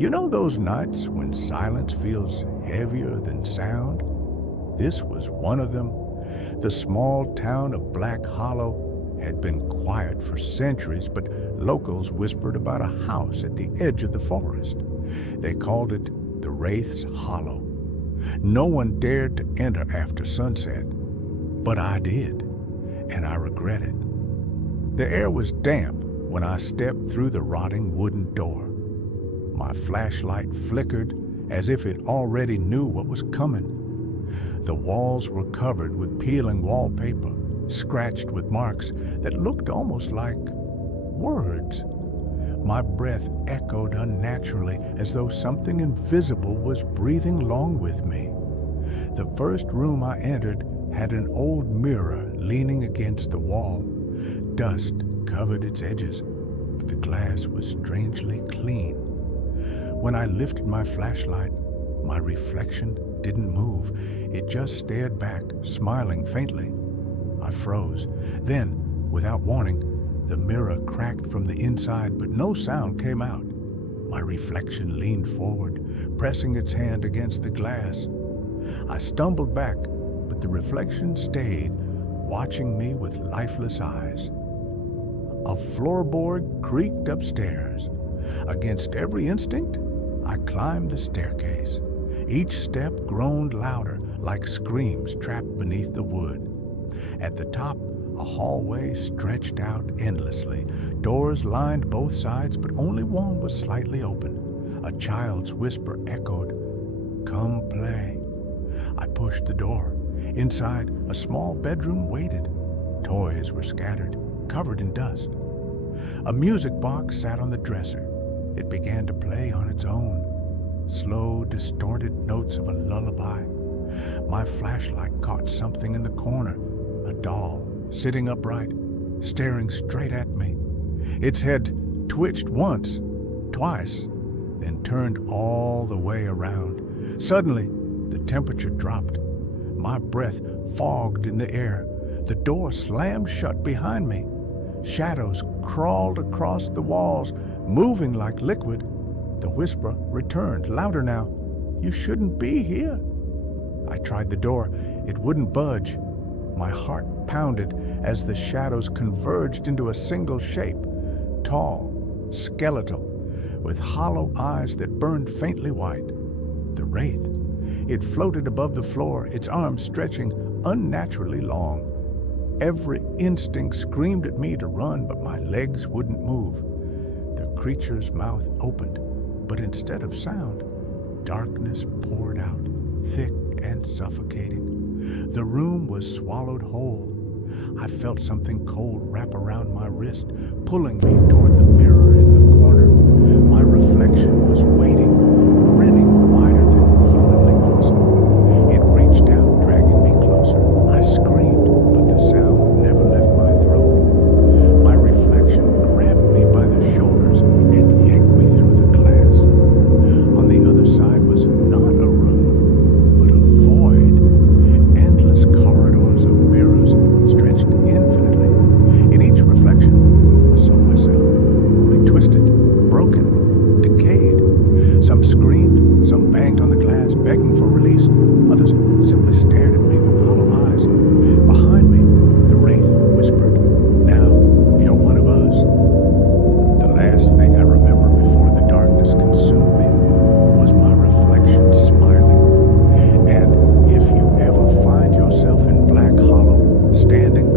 You know those nights when silence feels heavier than sound? This was one of them. The small town of Black Hollow had been quiet for centuries, but locals whispered about a house at the edge of the forest. They called it the Wraith's Hollow. No one dared to enter after sunset, but I did, and I regret it. The air was damp when I stepped through the rotting wooden door. My flashlight flickered as if it already knew what was coming. The walls were covered with peeling wallpaper, scratched with marks that looked almost like words. My breath echoed unnaturally as though something invisible was breathing along with me. The first room I entered had an old mirror leaning against the wall. Dust covered its edges, but the glass was strangely clean. When I lifted my flashlight, my reflection didn't move. It just stared back, smiling faintly. I froze. Then, without warning, the mirror cracked from the inside, but no sound came out. My reflection leaned forward, pressing its hand against the glass. I stumbled back, but the reflection stayed, watching me with lifeless eyes. A floorboard creaked upstairs. Against every instinct, I climbed the staircase. Each step groaned louder, like screams trapped beneath the wood. At the top, a hallway stretched out endlessly. Doors lined both sides, but only one was slightly open. A child's whisper echoed, "Come play." I pushed the door. Inside, a small bedroom waited. Toys were scattered, covered in dust. A music box sat on the dresser. It began to play on its own. Slow, distorted notes of a lullaby. My flashlight caught something in the corner, a doll, sitting upright, staring straight at me. Its head twitched once, twice, then turned all the way around. Suddenly, the temperature dropped. My breath fogged in the air. The door slammed shut behind me. Shadows crawled across the walls, moving like liquid. The whisper returned, louder now. "You shouldn't be here." I tried the door. It wouldn't budge. My heart pounded as the shadows converged into a single shape, tall, skeletal, with hollow eyes that burned faintly white. The Wraith. It floated above the floor, its arms stretching unnaturally long. Every instinct screamed at me to run, but my legs wouldn't move. The creature's mouth opened, but instead of sound, darkness poured out, thick and suffocating. The room was swallowed whole. I felt something cold wrap around my wrist, pulling me toward the mirror in the corner. My reflection was waiting, grinning wider than humanly possible. It reached out, dragging me closer. I screamed, but the sound never left my throat. My reflection grabbed me by the shoulders and yanked me through the glass. On the other side was not a room, but a void. Endless corridors of mirrors stretched infinitely. In each reflection, I saw myself, only twisted, broken, decayed. Some screamed, some banged on the glass, begging for release. Others simply stared at me with hollow eyes. Behind me, the Wraith whispered, "Now, you're one of us." The last thing I remember before the darkness consumed me was my reflection smiling. And if you ever find yourself in Black Hollow, standing